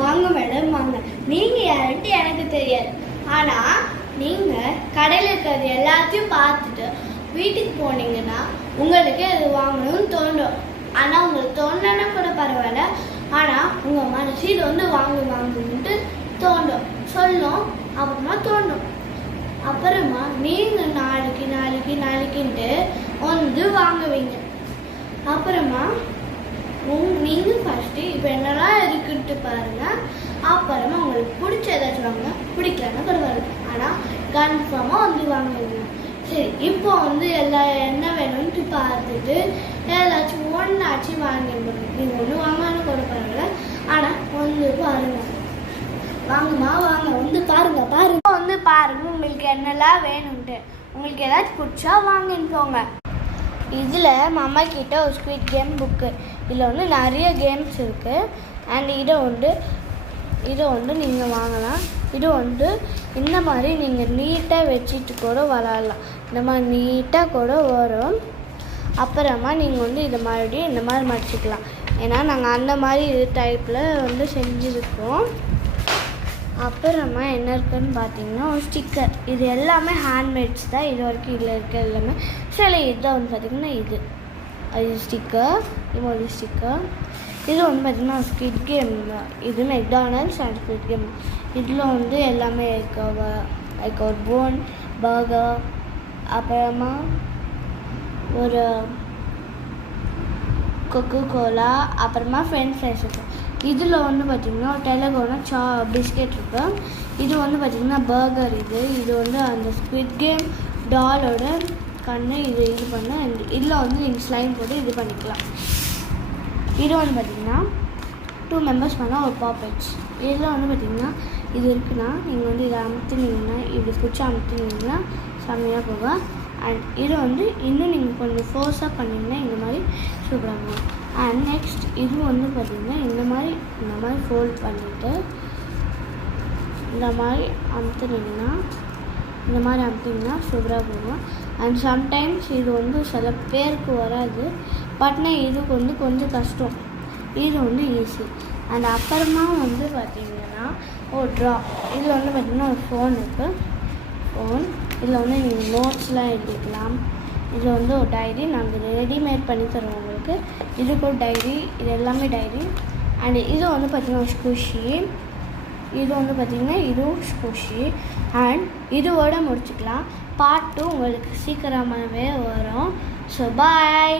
வாங்க மேடம் வாங்க. நீங்கள் யாருன்ட்டு எனக்கு தெரியாது. ஆனால் நீங்கள் கடையில் இருக்கிறது எல்லாத்தையும் பார்த்துட்டு வீட்டுக்கு போனீங்கன்னா உங்களுக்கு அது வாங்கணும்னு தோணும். ஆனால் உங்களுக்கு தோணுன்னா கூட பரவாயில்ல. ஆனால் உங்கள் மனசு இது வந்து வாங்கணுன்ட்டு தோணும் சொல்லும். அப்புறமா தோணும். அப்புறமா நீங்கள் நாளைக்குன்ட்டு வந்து வாங்குவீங்க. அப்புறமா நீங்கள் ஃபஸ்ட்டு இப்போ என்னெல்லாம் இருக்குன்ட்டு பாருங்கள். அப்புறமா உங்களுக்கு பிடிச்ச ஏதாச்சும் வாங்க, பிடிக்கலன்னா பரவாயில்ல. ஆனால் கன்ஃபார்மாக வந்து வாங்குவீங்க. சரி, இப்போ வந்து எல்லாம் என்ன வேணும்ன்ட்டு பார்த்துட்டு ஏதாச்சும் ஒன்றாச்சும் வாங்கிடுவாங்க. நீங்கள் ஒன்று வாங்கன்னு கூட பரவாயில்ல. ஆனால் வந்து பாருங்கள், வாங்கம்மா வாங்க, வந்து பாருங்க வந்து பாருங்க உங்களுக்கு என்னெல்லாம் வேணும்ன்ட்டு. உங்களுக்கு ஏதாச்சும் பிடிச்சா வாங்கின்னு போங்க. இதில் மாமா கிட்ட ஒரு ஸ்குவிட் கேம் புக்கு. இதில் வந்து நிறைய கேம்ஸ் இருக்குது. அண்ட் இதை வந்து நீங்கள் வாங்கலாம். இது வந்து இந்த மாதிரி நீங்கள் நீட்டாக வச்சுட்டு கூட விளாட்லாம். இந்த மாதிரி நீட்டாக கூட வரும். அப்புறமா நீங்கள் வந்து இதை மறுபடியும் இந்த மாதிரி மடிச்சிக்கலாம். ஏன்னா நாங்கள் அந்த மாதிரி இது டைப்பில் வந்து செஞ்சுருக்கோம். அப்புறமா என்ன இருக்குதுன்னு பார்த்தீங்கன்னா ஒரு ஸ்டிக்கர். இது எல்லாமே ஹேண்ட்மேட்ஸ் தான். இது வரைக்கும் இதில் இருக்க எல்லாமே சில இதுதான் வந்து பார்த்திங்கன்னா இது ஸ்டிக்கர். இது ஒரு ஸ்டிக்கர். இது வந்து பார்த்திங்கன்னா ஸ்குவிட் கேம். இது மெக்டானல்ட்ஸ் அண்ட் ஸ்குவிட் கேம். இதில் வந்து எல்லாமே லைக் ஒரு போன் பர்கர், அப்புறமா ஒரு கொக்கோகோலா, அப்புறமா ஃப்ரெஞ்ச் ஃப்ரைஸ் இருக்குது. இதில் வந்து பார்த்திங்கன்னா டெலகோனா பிஸ்கெட் இருக்குது. இது வந்து பார்த்திங்கன்னா பர்கர். இது வந்து அந்த ஸ்குவிட் கேம் டாலோட கண்ணு. இது பண்ண இதில் வந்து நீங்கள் ஸ்லைம் போட்டு இது பண்ணிக்கலாம். இது வந்து பார்த்திங்கன்னா 2 மெம்பர்ஸ் பண்ணால் ஒரு பாப்பெட்ஸ். இதில் வந்து பார்த்திங்கன்னா இது இருக்குன்னா நீங்கள் வந்து இதை அமுத்துனீங்கன்னா, இப்படி பிடிச்சி அமுத்துனீங்கன்னா செம்மையாக போகும். அண்ட் இது வந்து இன்னும் நீங்கள் கொஞ்சம் ஃபோர்ஸாக பண்ணிங்கன்னா இந்த மாதிரி சூப்பராக இருக்கும். அண்ட் நெக்ஸ்ட் இது வந்து பார்த்திங்கன்னா இந்த மாதிரி ஃபோல்ட் பண்ணிவிட்டு இந்த மாதிரி அமுத்துனீங்கன்னா சூப்பராக போகும். அண்ட் சம்டைம்ஸ் இது வந்து சில பேருக்கு வராது. பட்னா இதுக்கு வந்து கொஞ்சம் கஷ்டம். இது வந்து ஈஸி. அண்ட் அப்புறமா வந்து பார்த்திங்கன்னா ஒரு ட்ரா. இதில் வந்து பார்த்திங்கன்னா ஒரு ஃபோன் இருக்குது. இதில் வந்து நீங்கள் நோட்ஸ்லாம் எழுதிக்கலாம். இதில் வந்து ஒரு டைரி நாங்கள் ரெடிமேட் பண்ணி தருவோம் உங்களுக்கு. இதுக்கு ஒரு டைரி. இது எல்லாமே டைரி. அண்ட் இது வந்து பார்த்திங்கன்னா ஒரு ஸ்குஷி. இது வந்து பார்த்திங்கன்னா இதுவும் ஸ்குஷி. அண்ட் இதோட முடிச்சுக்கலாம். பார்ட் 2 உங்களுக்கு சீக்கிரமாகவே வரும். So bye.